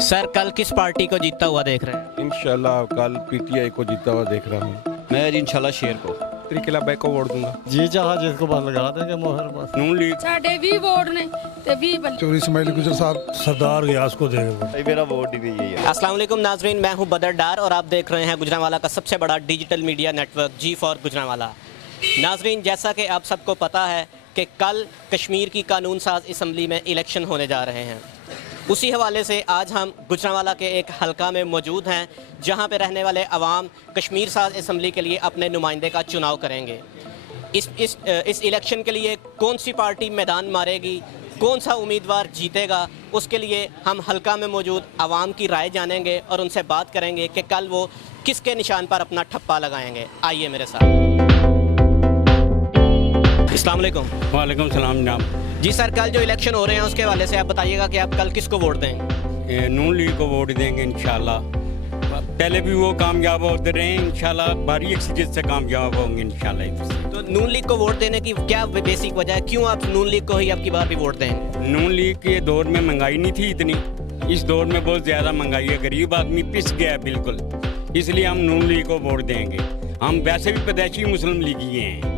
Sir कल किस party को जीतता हुआ देख रहे हैं? इंशाल्लाह कल पीटीआई को जीता हुआ देख रहा हूँ। मैं इंशाल्लाह शेर को तरीकेला बैक को वोट दूंगा। जी चाह जिसको बस लगा देंगे मोहर बस। नून लीग साढ़े 20 वोट ने ते 20 बल्ले चौधरी इस्माइल गुजर साहब सरदार गयास को देंगे। मेरा वोट भी यही है। अस्सलाम वालेकुम नाजरीन, मैं हूं बदर डार और आप देख रहे हैं गुजरांवाला का सबसे बड़ा digital media network G for Gujranwala. नाजरीन, जैसा कि आप सबको पता है कि कल कश्मीर की कानून साज असम्बली में इलेक्शन होने जा रहे हैं। उसी हवाले से आज हम गुजरांवाला के एक हलका में मौजूद हैं जहां पे रहने वाले अवाम कश्मीर साज असम्बली के लिए अपने नुमाइंदे का चुनाव करेंगे। इस इलेक्शन के लिए कौन सी पार्टी मैदान मारेगी, कौन सा उम्मीदवार जीतेगा, उसके लिए हम हलका में मौजूद अवाम की राय जानेंगे और उनसे बात करेंगे कि कल वो किसके निशान पर अपना ठप्पा लगाएंगे। आइए मेरे साथ। अस्सलाम वालेकुम। वालेकुम सलाम जनाब। जी सर, कल जो इलेक्शन हो रहे हैं उसके हवाले से आप बताइएगा कि आप कल किसको वोट देंगे? नून लीग को वोट देंगे इंशाल्लाह। पहले भी वो कामयाब होते रहे, इंशाल्लाह भारी अक्सरियत से कामयाब होंगे इंशाल्लाह। तो नून लीग को वोट देने की क्या बेसिक वजह है, क्यों आप नून लीग को ही अब की बार भी वोट देंगे? नून लीग के दौर में महंगाई नहीं थी इतनी, इस दौर में बहुत ज़्यादा महंगाई है, गरीब आदमी पिस गया है बिल्कुल, इसलिए हम नून लीग को वोट देंगे। हम वैसे भी पैदाइशी मुस्लिम लीगी हैं।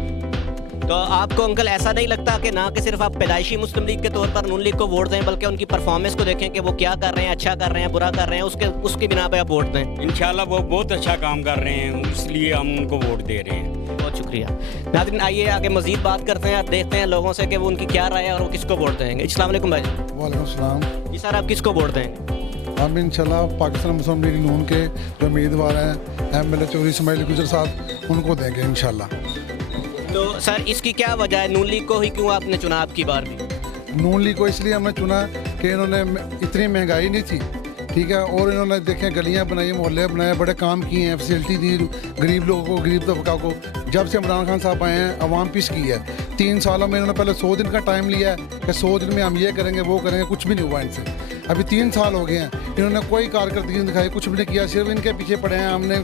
तो आपको अंकल ऐसा नहीं लगता कि ना कि सिर्फ आप पैदाइशी मुस्लिम लीग के तौर पर नून लीग को वोट दें, बल्कि उनकी परफॉर्मेंस को देखें कि वो क्या कर रहे हैं, अच्छा कर रहे हैं, बुरा कर रहे हैं, उसकी बिना पे आप वोट दें? इंशाल्लाह वो बहुत अच्छा काम कर रहे हैं, इसलिए हम उनको वोट दे रहे हैं। बहुत शुक्रिया नाज़रीन। आइए आगे मजीद बात करते हैं, देखते हैं लोगों से कि वो उनकी क्या राय है और वो किसको वोट देंगे। अस्सलाम वालेकुम भाई। वालेकुम सलाम। जी सर, आप किसको वोट देंगे? हम इंशाल्लाह पाकिस्तान मुस्लिम लीग नून के जो उम्मीदवार हैं एमएलए चौधरी इस्माइल गुजर साहब, उनको देंगे इंशाल्लाह। तो सर इसकी क्या वजह है, नून लीग को ही क्यों आपने चुना अब की बार भी? नून लीग को इसलिए हमने चुना कि इन्होंने इतनी महंगाई नहीं थी, ठीक है, और इन्होंने देखें गलियां बनाई, मोहल्ले बनाए, बड़े काम किए हैं, फैसिलिटी दी गरीब लोगों को, गरीब तबका को। जब से इमरान खान साहब आए हैं अवाम पिस की है। 3 सालों में इन्होंने पहले 100 दिन का टाइम लिया है कि 100 दिन में हम ये करेंगे वो करेंगे, कुछ भी नहीं हुआ इनसे। अभी 3 साल हो गए हैं, इन्होंने कोई कारकर्दगी नहीं दिखाई, कुछ भी नहीं किया, सिर्फ इनके पीछे पड़े हैं। हमने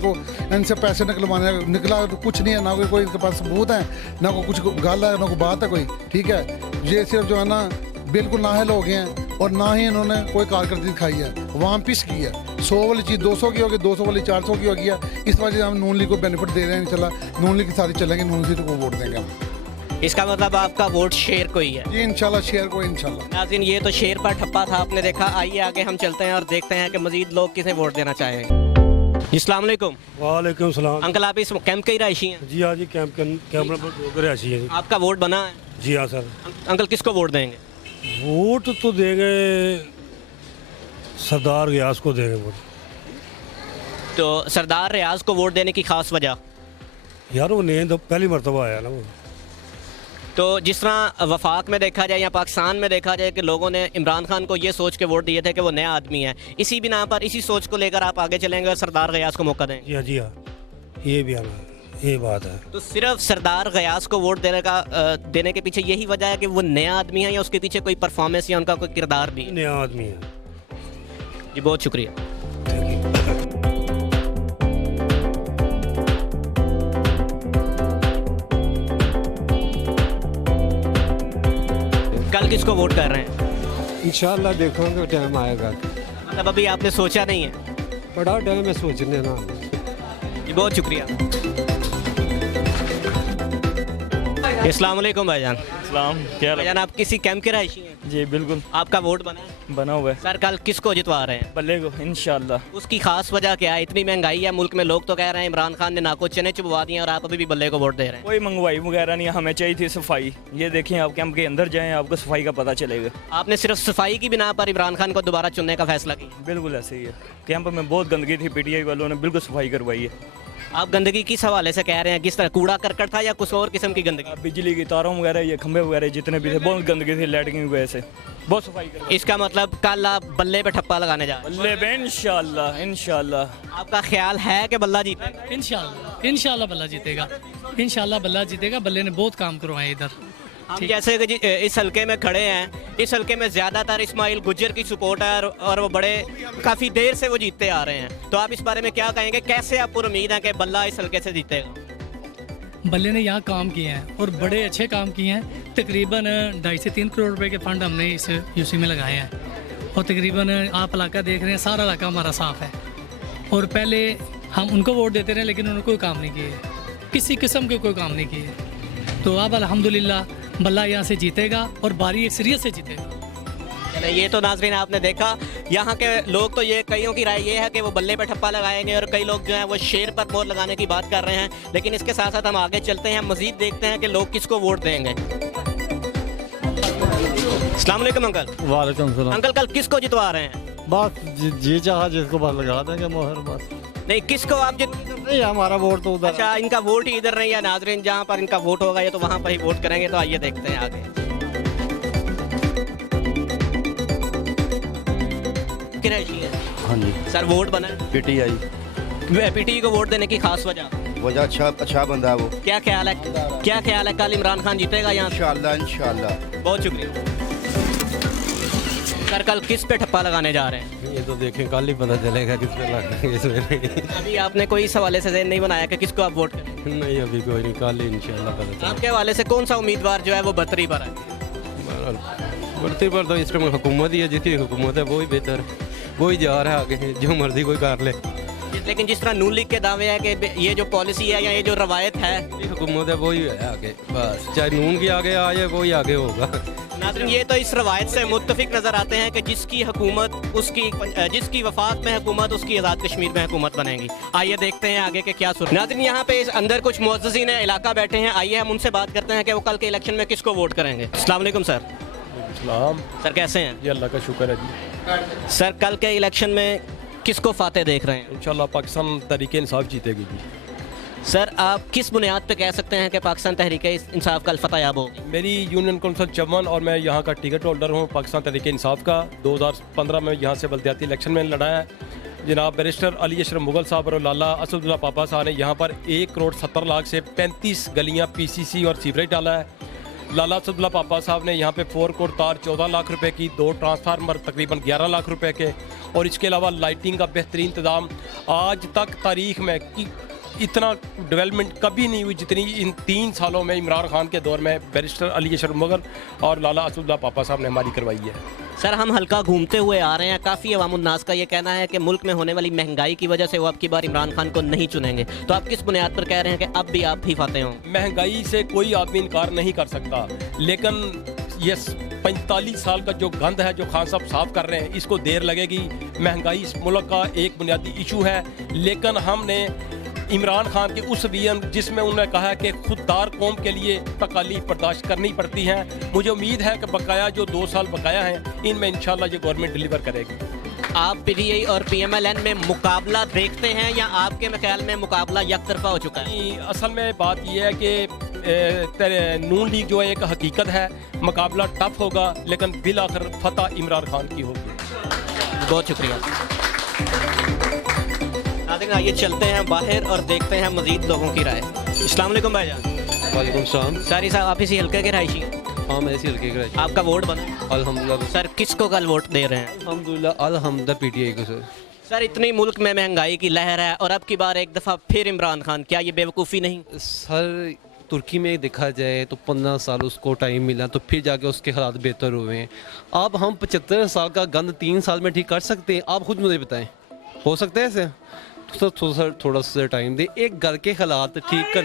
इनसे पैसे निकला तो कुछ नहीं है, ना कोई इनके पास सबूत है, ना कोई कुछ गाल है, ना कोई बात है कोई, ठीक है। ये सिर्फ जो है ना बिल्कुल नाहल हो गए हैं और ना ही इन्होंने कोई कारकर्दगी दिखाई है। अवाम पिस की है। 100 वाली चीज़ 200 की होगी, 200 वाली 400 की होगी। इस वजह से हम नून लीग को बेनिफिट दे रहे हैं। इंशाल्लाह नून लीग के साथ चलेंगे, नून लीग को वोट देंगे हम। इसका मतलब आपका वोट शेर को ही है? जी इंशाल्लाह शेर को इंशाल्लाह। नाज़रीन, ये तो शेर पर ठप्पा था, आपने देखा। आइए आगे हम चलते हैं और देखते हैं कि मजीद लोग किसे वोट देना चाहेंगे। अस्सलाम वालेकुम। वालेकुम सलाम। अंकल, आप इस कैंप के ही रहायशी हैं? जी हाँ जी, कैंप रहायशी है जी। आपका वोट बना है? जी हाँ सर। अंकल किसको वोट देंगे? वोट तो देंगे सरदार गयास को देंगे वोट। तो सरदार रियाज को वोट देने की खास वजह? यार वो नींद पहली मरतबा आया ना वो। तो जिस तरह वफाक में देखा जाए या पाकिस्तान में देखा जाए कि लोगों ने इमरान खान को ये सोच के वोट दिए थे कि वो नया आदमी है, इसी बिना पर इसी सोच को लेकर आप आगे चलेंगे और सरदार गयास को मौका देंगे? जी हाँ जी हाँ, ये भी आना ये बात है। तो सिर्फ सरदार गयास को वोट देने के पीछे यही वजह है कि वो नया आदमी है, या उसके पीछे कोई परफॉर्मेंस या उनका कोई किरदार भी? नया आदमी है जी, बहुत शुक्रिया। कल किसको वोट कर रहे हैं? इंशाल्लाह देखोगे टाइम आएगा। मतलब अभी आपने सोचा नहीं है? बड़ा टाइम है सोचने ना। जी, बहुत शुक्रिया। अस्सलाम वालेकुम भाईजान। सलाम, क्या हाल है? भाईजान, आप किसी कैंप के रहायशी हैं? जी बिल्कुल। आपका वोट बना है? बना हुआ है। सर कल किसको जितवा रहे हैं? बल्ले को इंशाल्लाह। उसकी खास वजह क्या है? इतनी महंगाई है मुल्क में, लोग तो कह रहे हैं इमरान खान ने नाको चने चुबवा दिए और आप अभी भी बल्ले को वोट दे रहे हैं। कोई मंगवाई वगैरह नहीं, हमें चाहिए थी सफाई। ये देखें, आप कैंप के अंदर जाएं, आपको सफाई का पता चलेगा। आपने सिर्फ सफाई की बिना पर इमरान खान को दोबारा चुनने का फैसला किया? बिल्कुल ऐसे ही है। कैंप में बहुत गंदगी थी, पीटीआई वालों ने बिल्कुल सफाई करवाई है। आप गंदगी किस हवाले से कह रहे हैं? किस तरह कूड़ा करकट था या कुछ और किस्म की गंदगी? बिजली की तारों वगैरह, ये खंभे वगैरह जितने भी थे, बहुत गंदगी थी, लाइटिंग की वजह से बहुत सफाई करवाई। इसका मतलब कल आप बल्ले पे ठप्पा लगाने जा रहे हैं? बल्ले पे इंशाल्लाह इंशाल्लाह। आपका ख्याल है कि बल्ला जीतेगा? इंशाल्लाह बल्ला जीतेगा। इंशाल्लाह बल्ला जीतेगा। बल्ले ने बहुत काम करवाए इधर। हम जैसे कि इस हलके में खड़े हैं, इस हलके में ज़्यादातर इस्माइल गुज्जर की सपोर्ट है और वो काफ़ी देर से वो जीतते आ रहे हैं। तो आप इस बारे में क्या कहेंगे? कैसे आप उम्मीद है कि बल्ला इस हलके से जीतेगा? बल्ले ने यहाँ काम किए हैं और बड़े अच्छे काम किए हैं। तकरीबन 2.5 से 3 करोड़ रुपए के फंड हमने इस यूसी में लगाए हैं और तकरीबन आप इलाका देख रहे हैं, सारा इलाका हमारा साफ़ है। और पहले हम उनको वोट देते रहे लेकिन उन्होंने कोई काम नहीं किए, किसी किस्म के कोई काम नहीं किए। तो अब अल्हम्दुलिल्लाह बल्ला यहाँ से जीतेगा और बारी एक सीरियस से जीतेगा। चले, ये तो नाजरीन आपने देखा, यहाँ के लोग तो ये कईयों की राय ये है कि वो बल्ले पे ठप्पा लगाएंगे और कई लोग जो हैं वो शेर पर मोहर लगाने की बात कर रहे हैं। लेकिन इसके साथ साथ हम आगे चलते हैं, मजीद देखते हैं कि लोग किसको वोट देंगे। अस्सलाम वालेकुम अंकल। वालेकुम सलाम। अंकल कल किसको जितवा रहे हैं? बस जी चाहा जिसको बस लगा देंगे मोहर बस। नहीं, किसको आप नहीं, हमारा वोट तो उधर। अच्छा, इनका वोट ही इधर नहीं है नाजरीन, जहाँ पर इनका वोट होगा ये तो वहाँ पर ही वोट करेंगे। तो आइए देखते हैं आगे। हाँ जी। सर वोट बना है पीटीआई। पीटी को वोट देने की खास वजह अच्छा बंदा है वो। क्या ख्याल है कल इमरान खान जीतेगा यहाँ? इंशाल्लाह। बहुत शुक्रिया सर। कल किस पे ठप्पा लगाने जा रहे हैं? ये तो देखें, कल ही पता चलेगा किस पे लगाएंगे। अभी आपने कोई इस हवाले से ज़हन नहीं बनाया कि किसको आप वोट करें? नहीं, अभी कोई नहीं, कल ही इंशाल्लाह पता चलेगा। आपके हवाले से कौन सा उम्मीदवार जो है वो बर्तरी पर है? बढ़ती पर तो इस टाइम हुकूमत ही है, जितनी हुकूमत है वो ही बेहतर है, वो ही जा रहा है आगे, जो मर्जी कोई कर ले। लेकिन जिस तरह नून लीग के दावे हैं कि ये जो पॉलिसी है या ये जो रवायत है, हुकूमत है वो ही है आगे, बस चाहे नून की आगे आ जाए वो ही आगे होगा। नाज़रीन ये तो इस रवायत से मुत्तफिक नज़र आते हैं कि जिसकी हुकूमत जिसकी वफात में हुकूमत उसकी आज़ाद कश्मीर में हुकूमत बनेगी। आइए देखते हैं आगे के क्या सूरत। नाज़रीन यहाँ पे इस अंदर कुछ मुअज़्ज़िज़ीन इलाका बैठे हैं, आइए हम उनसे बात करते हैं कि वो कल के इलेक्शन में किसको वोट करेंगे। अस्सलाम वालेकुम सर। सर कैसे हैं? जी अल्लाह का शुक्र है जी। सर कल के इलेक्शन में किसको फाते देख रहे हैं? इंशाल्लाह पाकिस्तान तहरीक इंसाफ जीतेगी जी। सर आप किस बुनियाद पे कह सकते हैं कि पाकिस्तान तहरीक इंसाफ कल फतहयाब होगी? मेरी यूनियन कौंसिल चमन और मैं यहाँ का टिकट होल्डर हूँ पाकिस्तान तहरीक इंसाफ का। 2015 में यहाँ से बल्दियाती इलेक्शन में लड़ा है। जनाब बैरिस्टर अली अशरफ मुगल साहब और लाला असदुल्ला पापा साहब ने यहाँ पर 1 करोड़ 70 लाख से 35 गलियाँ PCC और सीवरेज डाला है। लाला असदुल्ला पापा साहब ने यहाँ पे 4 करोड़ तार 14 लाख रुपए की, 2 ट्रांसफार्मर तकरीबन 11 लाख रुपए के, और इसके अलावा लाइटिंग का बेहतरीन इंतज़ाम। आज तक तारीख में इतना डेवलपमेंट कभी नहीं हुई जितनी इन 3 सालों में इमरान खान के दौर में बैरिस्टर अली अशरफ मुगल और लाला असदुल्ला पापा साहब ने हमारी करवाई है। सर हम हल्का घूमते हुए आ रहे हैं, काफ़ी अवामुन्नास का ये कहना है कि मुल्क में होने वाली महंगाई की वजह से वो अब की बार इमरान खान को नहीं चुनेंगे। तो आप किस बुनियाद पर कह रहे हैं कि अब भी आप ही फाते हों? महंगाई से कोई आदमी इनकार नहीं कर सकता, लेकिन ये 45 साल का जो गंद है जो खान साहब साफ कर रहे हैं, इसको देर लगेगी। महंगाई इस मुल्क का एक बुनियादी इशू है, लेकिन हमने इमरान खान के उस विजन जिसमें उन्होंने कहा कि खुददार कौम के लिए तकालीफ बर्दाश्त करनी पड़ती हैं, मुझे उम्मीद है कि बकाया जो 2 साल बकाया हैं इनमें इंशाल्लाह ये गवर्नमेंट डिलीवर करेगी। आप PTI और PMLN में मुकाबला देखते हैं या आपके ख्याल में मुकाबला यकतरफा हो चुका है? असल में बात यह है कि नून लीग जो है एक हकीकत है, मुकाबला टफ होगा लेकिन बिल आखिर फतह इमरान खान की होगी। बहुत शुक्रिया। आइए चलते हैं बाहर और देखते हैं मजीद लोगों की राय। अस्सलाम वालेकुम भाईजान। वालेकुम सलाम। सारी साहब आप इसी हल्के के रहायशी? हाँ, मैं इसी हल्के का। आपका वोट बना? अल्हम्दुलिल्लाह। सर किसको कल वोट दे रहे हैं? अल्हम्दुलिल्लाह PTI को सर। सर इतनी मुल्क में महंगाई की लहर है और अब की बार एक दफ़ा फिर इमरान खान, क्या ये बेवकूफ़ी नहीं? सर तुर्की में देखा जाए तो 15 साल उसको टाइम मिला तो फिर जाके उसके हालात बेहतर हुए हैं। अब हम 75 साल का गंद 3 साल में ठीक कर सकते हैं? आप खुद मुझे बताएं, हो सकता है ऐसे? तो थोड़ा सा टाइम दे, एक घर के हालात ठीक कर।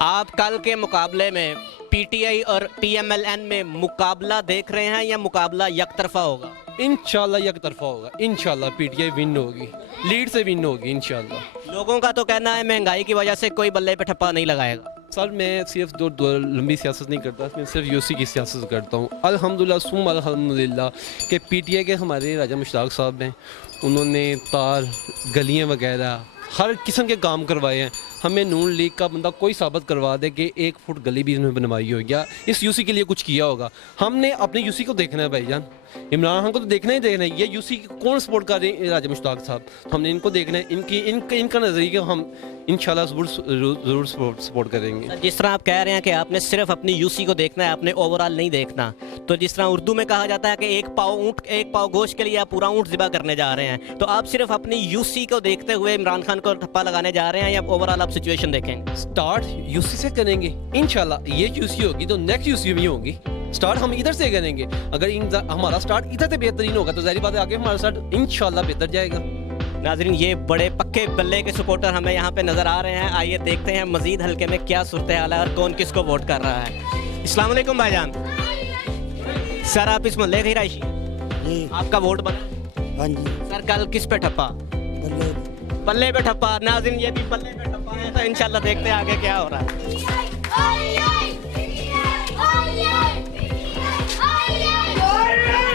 आप कल के मुकाबले में PTI और PMLN में मुकाबला देख रहे हैं या मुकाबला यकतरफा होगा? इंशाल्लाह एक तरफा होगा। इंशाल्लाह PTI विन होगी, लीड से विन होगी इंशाल्लाह। लोगों का तो कहना है महंगाई की वजह से कोई बल्ले पे ठप्पा नहीं लगाएगा। सर मैं सिर्फ दो लंबी सियासत नहीं करता, मैं सिर्फ UC की सियासत करता हूँ। अल्हम्दुलिल्लाह सुम अल्हम्दुलिल्लाह कि PTI के हमारे राजा मुश्ताक साहब हैं, उन्होंने तार गलियाँ वगैरह हर किस्म के काम करवाए हैं। हमें नून लीग का बंदा कोई साबित करवा दे कि 1 फुट गली भी इन्होंने बनवाई हो या इस UC के लिए कुछ किया होगा। हमने अपने UC को देखना है भाईजान, इमरान खान को तो देखना ही देखना है। ये UC कौन सपोर्ट कर रहे हैं? राजा मुश्ताक साहब। तो हमने इनको देखना है, इनका नज़रिया हम इंशाल्लाह ज़रूर सपोर्ट करेंगे। जिस तरह आप कह रहे हैं कि आपने सिर्फ अपनी UC को देखना है, आपने ओवरऑल नहीं देखना, तो जिस तरह उर्दू में कहा जाता है कि एक पाव गोश्त के लिए आप पूरा ऊँट ज़िबा करने जा रहे हैं, तो आप सिर्फ अपनी यूसी को देखते हुए इमरान खान को ठप्पा लगाने जा रहे हैं या ओवरऑल आप सिचुएशन देखेंगे? स्टार्ट यूसी से करेंगे इंशाल्लाह। ये यूसी होगी तो नेक्स्ट यूसी भी होगी। स्टार्ट हम इधर से करेंगे। अगर हमारा स्टार्ट इधर से बेहतरीन होगा तो ज़ाहिर बात है आगे हमारा स्टार्ट इंशाल्लाह बेहतर जाएगा। नाजरीन, ये बड़े पक्के बल्ले के सपोर्टर हमें यहाँ पे नज़र आ रहे हैं। आइए देखते हैं मजीद हल्के में क्या सूरत हाल है और कौन किसको वोट कर रहा है। अस्सलाम वालेकुम भाईजान। सर, आप इस मोहल्ले के रहायशी हैं? आपका वोट बना? हाँ जी। सर, कल किस पे ठप्पा? बल्ले पे ठप्पा। नाज़रीन, ये भी बल्ले पे ठप्पा है, तो इंशाल्लाह देखते हैं आगे क्या हो रहा है।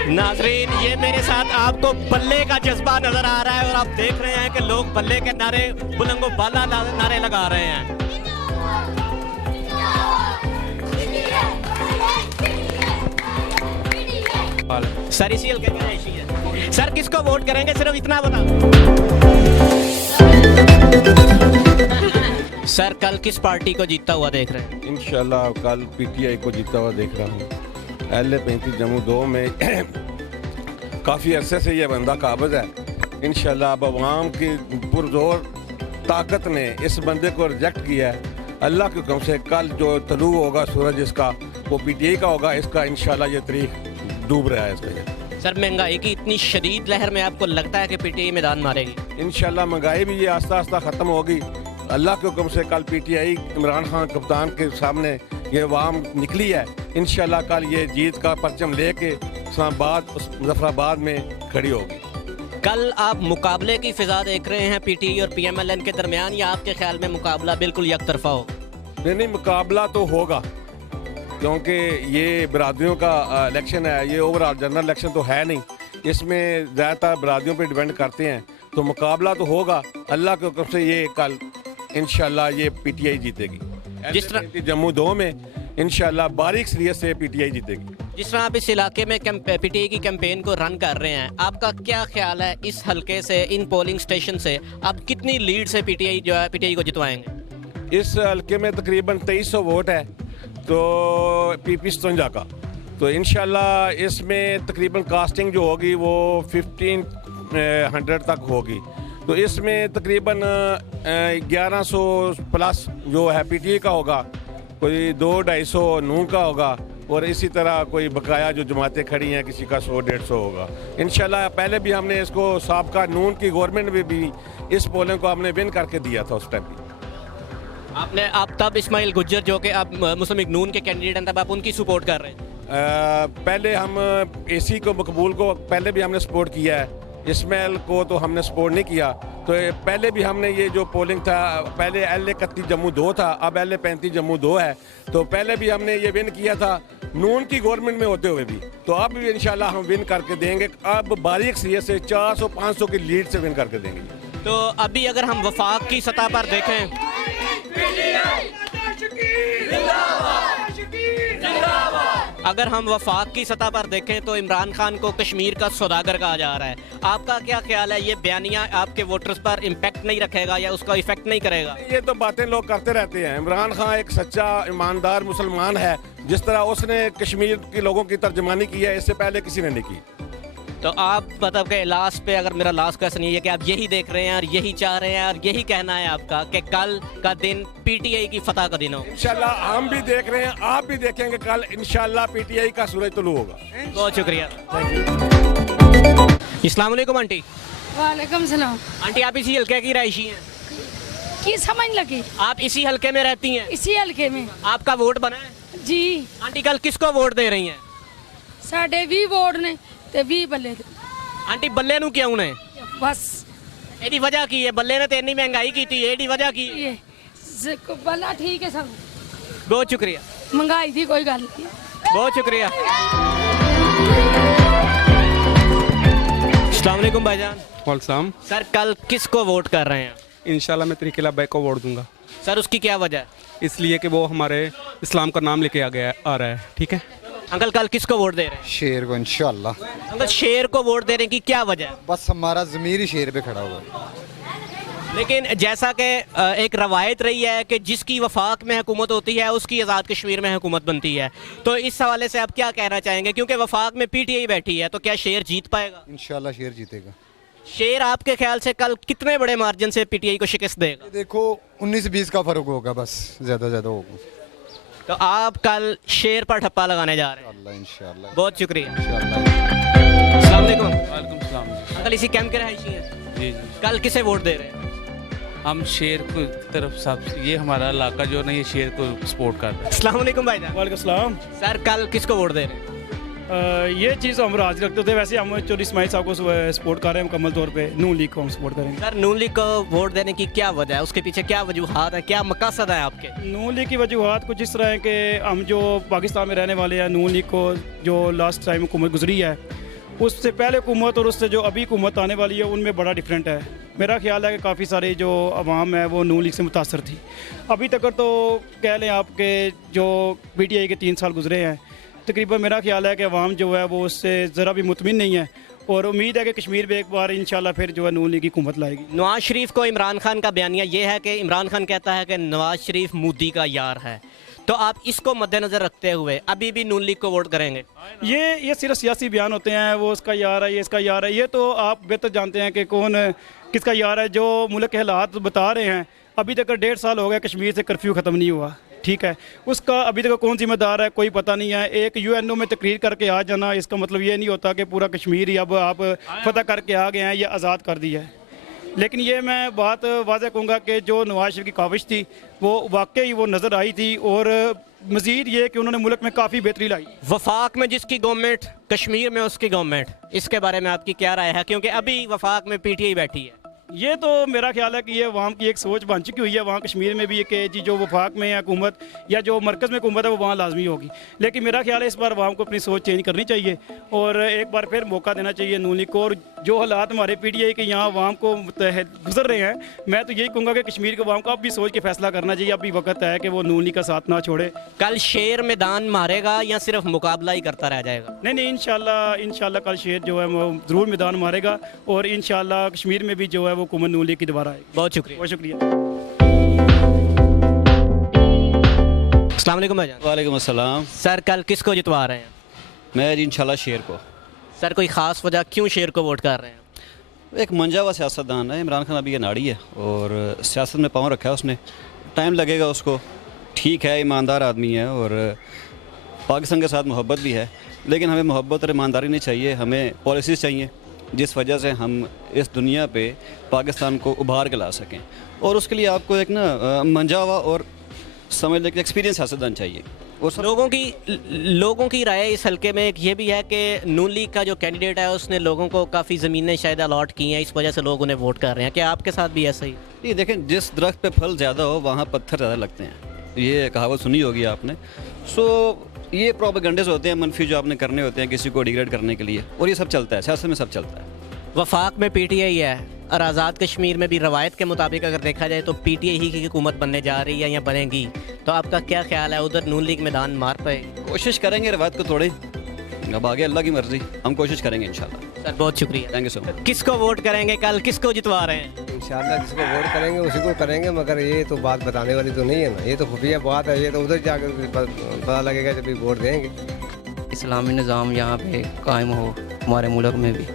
नाजरीन, ये मेरे साथ आपको बल्ले का जज्बा नजर आ रहा है और आप देख रहे हैं कि लोग बल्ले के नारे बुलंदो बाला नारे लगा रहे हैं। सर, इसी हल्के में रहायशी है। सर, किसको वोट करेंगे सिर्फ इतना बता। सर, कल किस पार्टी को जीतता हुआ देख रहे हैं? इंशाल्लाह कल पीटीआई को जीता हुआ देख रहा हूँ। LA-35 जम्मू 2 में काफ़ी अरसे से ये बंदा काबिज है। इंशाल्लाह अब अवाम की पुरजोर ताकत ने इस बंदे को रिजेक्ट किया है। अल्लाह के हुक्म से कल जो तलू होगा सूरज इसका, वो पीटीआई का होगा। इसका इंशाल्लाह ये तारीख डूब रहा है इसका। सर, महंगाई की इतनी शदीद लहर में आपको लगता है कि पीटीआई मैदान मारेगी? इंशाल्लाह महंगाई भी ये आस्ता आस्ता ख़त्म होगी। अल्लाह के हुक्म से कल पीटीआई इमरान खान कप्तान के सामने ये अवाम निकली है। इंशाल्लाह कल ये जीत का परचम लेके इस्लामाबाद मुजफ्फराबाद में खड़ी होगी। कल आप मुकाबले की फिजा देख रहे हैं पीटीआई और PMLN के दरमियान, या आपके ख्याल में मुकाबला बिल्कुल यकतरफा हो? नहीं, मुकाबला तो होगा क्योंकि ये बरादरियों का इलेक्शन है। ये ओवरऑल जनरल इलेक्शन तो है नहीं, इसमें ज़्यादातर बरादरियों पे डिपेंड करते हैं। तो मुकाबला तो होगा। अल्लाह के हुक्म से ये कल इंशाल्लाह ये पीटीआई जीतेगी। जिस तरह जम्मू 2 में इंशाल्लाह बारीक सरियत से पीटीआई जीतेगी। जिस तरह आप इस इलाके में पीटीआई की कैंपेन को रन कर रहे हैं, आपका क्या ख्याल है इस हलके से, इन पोलिंग स्टेशन से आप कितनी लीड से पीटीआई को जितवाएंगे? इस हलके में तकरीबन 2300 वोट है तो PP 57 का। तो इंशाल्लाह इसमें तकरीबन कास्टिंग जो होगी वो 1500 तक होगी। तो इसमें तकरीबन 1100 प्लस जो है पीटीआई का होगा, कोई 200-250 नून का होगा और इसी तरह कोई बकाया जो जमातें खड़ी हैं किसी का 100-150 होगा। इंशाल्लाह पहले भी हमने इसको साबका नून की गवर्नमेंट में भी इस पोलिंग को हमने विन करके दिया था उस टाइम भी। आप तब इस्माइल गुज्जर जो कि आप मुस्लिम लीग नून के कैंडिडेट हैं, तब आप उनकी सपोर्ट कर रहे हैं? पहले हम AC को मकबूल को पहले भी हमने सपोर्ट किया है, इस्माइल को तो हमने सपोर्ट नहीं किया। तो पहले भी हमने ये जो पोलिंग था, पहले LA-31 जम्मू 2 था, अब LA-35 जम्मू 2 है। तो पहले भी हमने ये विन किया था नून की गवर्नमेंट में होते हुए भी, तो अब भी इंशाल्लाह हम विन करके देंगे। अब बारीक सरियत से 400-500 की लीड से विन करके देंगे। तो अभी अगर हम वफाक की सतह पर देखें, अगर हम वफाक की सतह पर देखें तो इमरान खान को कश्मीर का सौदागर कहा जा रहा है। आपका क्या ख्याल है, ये बयानिया आपके वोटर्स पर इम्पैक्ट नहीं रखेगा या उसका इफेक्ट नहीं करेगा? ये तो बातें लोग करते रहते हैं। इमरान खान एक सच्चा ईमानदार मुसलमान है। जिस तरह उसने कश्मीर के लोगों की तर्जमानी की है, इससे पहले किसी ने नहीं की। तो आप मतलब कि लास्ट पे, अगर मेरा लास्ट क्वेश्चन ये है कि आप यही देख रहे हैं और यही चाह रहे हैं और यही कहना है आपका कि कल का दिन पीटीआई की फतह का दिन हो? इंशाल्लाह हम भी देख रहे हैं, आप भी देखेंगे। कल इंशाल्लाह पीटीआई का सूरज तुलू होगा। बहुत शुक्रिया। अस्सलाम वालेकुम आंटी। वालेकुम सलाम। आंटी, आप इसी हल्के की रहायशी हैं? की समझ लगी? आप इसी हल्के में रहती हैं? इसी हल्के में। आपका वोट बना है? जी। आंटी, कल किसको वोट दे रही हैं? साढ़े 20 वोट ने ते 20 बल्ले दे। आंटी, बल्ले नू क्यों ने? बस एडी वजह की है? बल्ले ने तो इतनी महंगाई की थी, एडी वजह की? ये बल्ला ठीक है सब। बहुत शुक्रिया। महंगाई थी कोई गल नहीं। बहुत शुक्रिया। अस्सलाम वालेकुम भाईजान। वालेकुम। सर, कल किसको वोट कर रहे हैं? इंशाल्लाह मैं तरीके लाबाई को वोट दूंगा। सर, उसकी क्या वजह है? इसलिए कि वो हमारे इस्लाम का नाम लेके आ रहा है। ठीक है अंकल, कल किसको वोट दे रहे हैं? शेर को इंशाल्लाह। अंकल, शेर को वोट देने की क्या वजह है? बस हमारा ज़मीर ही शेर पे खड़ा हुआ है। लेकिन जैसा कि एक रवायत रही है कि जिसकी वफाक में हुकूमत होती है उसकी आज़ाद कश्मीर में हुकूमत बनती है, तो इस हवाले से आप क्या कहना चाहेंगे? क्योंकि वफाक में पीटीआई बैठी है, तो क्या शेर जीत पाएगा? इंशाल्लाह शेर जीतेगा। शेर आपके ख्याल से कल कितने बड़े मार्जिन से पीटीआई को शिकस्त देगा? देखो 19-20 का फर्क होगा बस, ज़्यादा होगा। तो आप कल शेर पर ठप्पा लगाने जा रहे हैं? इंशाल्लाह। बहुत शुक्रिया। इंशाल्लाह। अस्सलाम वालेकुम। वालेकुम सलाम। कल इसी कैंप के रहायशी हैं? जी कल किसे वोट दे रहे हैं? हम शेर को तरफ सब, ये हमारा इलाका जो है ना, ये शेर को सपोर्ट कर रहा है। अस्सलाम वालेकुम भाईजान। वालेकुम सलाम। सर कल किसको वोट दे रहे हैं? ये चीज़ हम राज रखते थे, वैसे हम चौधरी इस्माइल साहब को सपोर्ट कर रहे हैं मुकम्मल तौर पे। नून लीग को हम सपोर्ट करेंगे। सर नून लीग को वोट देने की क्या वजह है? उसके पीछे क्या वजूहात है, क्या मकसद है आपके? नून लीग की वजूहत कुछ इस तरह है कि हम जो पाकिस्तान में रहने वाले हैं, नून लीग को जो लास्ट टाइम हुकूमत गुजरी है, उससे पहले हुकूमत और उससे जो अभी हुकूमत आने वाली है, उनमें बड़ा डिफरेंट है। मेरा ख्याल है कि काफ़ी सारी जो आवाम है वो नून लीग से मुतासर थी। अभी तक तो कह लें आपके जो पीटीआई के 3 साल गुजरे हैं, तकरीबन मेरा ख्याल है कि आवाम जो है वो उससे ज़रा भी मुतमिन नहीं है, और उम्मीद है कि कश्मीर में एक बार इंशाल्लाह फिर जो है नून लीग की हुकूमत लाएगी। नवाज शरीफ को इमरान खान का बयानिया ये है कि इमरान खान कहता है कि नवाज शरीफ मोदी का यार है, तो आप इसको मद्देनज़र रखते हुए अभी भी नून लीग को वोट करेंगे? ये सिर्फ सियासी बयान होते हैं, वो उसका यार है, ये इसका यार है। ये तो आप बेहतर जानते हैं कि कौन किसका यार है। जो मुल्क के हालात बता रहे हैं, अभी तक 1.5 साल हो गया कश्मीर से कर्फ्यू ख़त्म नहीं हुआ, ठीक है, उसका अभी तक कौन जिम्मेदार है कोई पता नहीं है। एक यूएनओ में तकरीर करके आ जाना, इसका मतलब ये नहीं होता कि पूरा कश्मीर ही अब आप फतह करके आ गए हैं या आज़ाद कर दिया है। लेकिन ये मैं बात वाज़ह कहूँगा कि जो नवाज शरीफ की काविश थी वो वाकई वो नज़र आई थी, और मज़ीद ये कि उन्होंने मुल्क में काफ़ी बेहतरी लाई। वफाक में जिसकी गवर्नमेंट, कश्मीर में उसकी गवर्नमेंट, इसके बारे में आपकी क्या राय है? क्योंकि अभी वफाक में पीटीआई बैठी है। ये तो मेरा ख्याल है कि ये अवाम की एक सोच बन चुकी हुई है वहाँ कश्मीर में भी, ये कि जी जो वफाक में हुकूमत या जो मरकज़ में हुकूमत है वो वहाँ लाजमी होगी। लेकिन मेरा ख्याल है इस बार अवाम को अपनी सोच चेंज करनी चाहिए और एक बार फिर मौका देना चाहिए नून लीग को। और जो हालात हमारे पीटीआई के यहाँ अवाम को गुजर रहे हैं, मैं तो यही कहूँगा कि कश्मीर के अवाम को अब भी सोच के फैसला करना चाहिए। अब भी वक्त है कि वो नून लीग का साथ ना छोड़े। कल शेर मैदान मारेगा या सिर्फ मुकाबला ही करता रह जाएगा? नहीं, इंशाल्लाह कल शेर जो है वो ज़रूर मैदान मारेगा, और इंशाल्लाह कश्मीर में भी जो है वो हुकूमत नून लीग की दोबारा आएगी। बहुत शुक्रिया। बहुत शुक्रिया। अस्सलाम वालेकुम भाईजान। वालेकुम अस्सलाम। सर कल किसको जितवा रहे हैं? मैं इंशाल्लाह शेर को। सर कोई ख़ास वजह क्यों शेर को वोट कर रहे हैं? एक मंजा हुआ सियासतदान है इमरान खान, अभी ये नाड़ी है और सियासत में पाँव रखा है उसने। टाइम लगेगा उसको, ठीक है, ईमानदार आदमी है और पाकिस्तान के साथ मोहब्बत भी है, लेकिन हमें मोहब्बत और ईमानदारी नहीं चाहिए, हमें पॉलिसीज़ चाहिए जिस वजह से हम इस दुनिया पे पाकिस्तान को उभार के ला सकें। और उसके लिए आपको एक ना मंजा हुआ और समझ लें कि एक्सपीरियंस सियासतदान चाहिए। और लोगों की राय इस हल्के में एक ये भी है कि नून लीग का जो कैंडिडेट है उसने लोगों को काफ़ी ज़मीनें शायद अलॉट की हैं, इस वजह से लोग उन्हें वोट कर रहे हैं। क्या आपके साथ भी ऐसा ही? ये देखें, जिस दरख्त पे फल ज़्यादा हो वहाँ पत्थर ज़्यादा लगते हैं, ये कहावत सुनी होगी आपने। सो ये प्रोपेगेंडे होते हैं मनफी जो आपने करने होते हैं किसी को डिग्रेड करने के लिए, और ये सब चलता है, सियासत में सब चलता है। वफाक में पीटीआई है और आज़ाद कश्मीर में भी रवायत के मुताबिक अगर देखा जाए तो पीटीआई ही की हुकूमत बनने जा रही है या बनेगी, तो आपका क्या ख्याल है? उधर नून लीग मैदान मार पाए? कोशिश करेंगे रवायत को तोड़े, अब आगे अल्लाह की मर्जी, हम कोशिश करेंगे इंशाल्लाह। सर बहुत शुक्रिया, थैंक यू सो मच। किसको वोट करेंगे कल, किसको जितवा रहे हैं? इंशाल्लाह जिसको वोट करेंगे उसी को करेंगे, मगर ये तो बात बताने वाली तो नहीं है ना, ये तो खुफिया बात है, ये तो उधर जाकर पता लगेगा जब भी वोट देंगे। इस्लामी निज़ाम यहाँ पे कायम हो हमारे मुल्क में भी,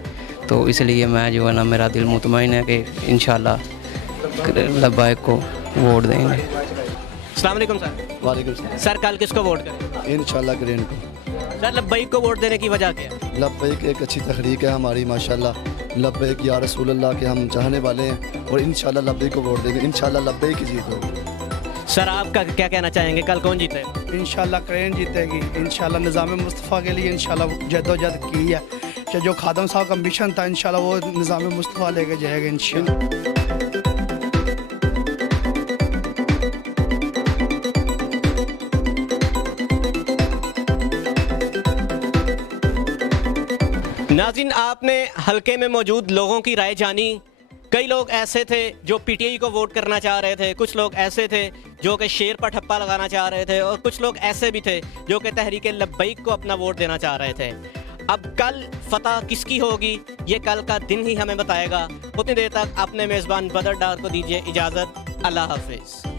तो इसलिए मैं जो है ना, मेरा दिल मुतमईन है कि इंशाल्लाह लब्बाइक को वोट देंगे। अस्सलाम वालेकुम सर। वालेकुम सलाम। सर कल किसको वोट करेंगे? इंशाल्लाह ग्रीन को। सर लब्बाइक को वोट देने की वजह क्या है? लब्बैक एक अच्छी तहरीक है हमारी माशाल्लाह, लब्बैक या रसूल अल्लाह के हम चाहने वाले हैं और इंशाल्लाह लब्बैक को वोट देंगे, इंशाल्लाह लब्बैक की जीत होगी। सर आपका क्या कहना चाहेंगे, कल कौन जीते? इंशाल्लाह क्रेन जीतेगी, इंशाल्लाह निज़ाम मुस्तफ़ा के लिए इंशाल्लाह जद्दोजहद की है कि जो खादम साहब का मिशन था इंशाल्लाह वो निज़ाम मुस्तफ़ा लेके जाएगा इंशाल्लाह। नाज़रीन, आपने हल्के में मौजूद लोगों की राय जानी। कई लोग ऐसे थे जो पीटीआई को वोट करना चाह रहे थे, कुछ लोग ऐसे थे जो कि शेर पर ठप्पा लगाना चाह रहे थे, और कुछ लोग ऐसे भी थे जो कि तहरीक लब्बैक को अपना वोट देना चाह रहे थे। अब कल फतह किसकी होगी ये कल का दिन ही हमें बताएगा। उतनी देर तक अपने मेज़बान बदर डार को दीजिए इजाज़त। अल्लाह हाफिज़।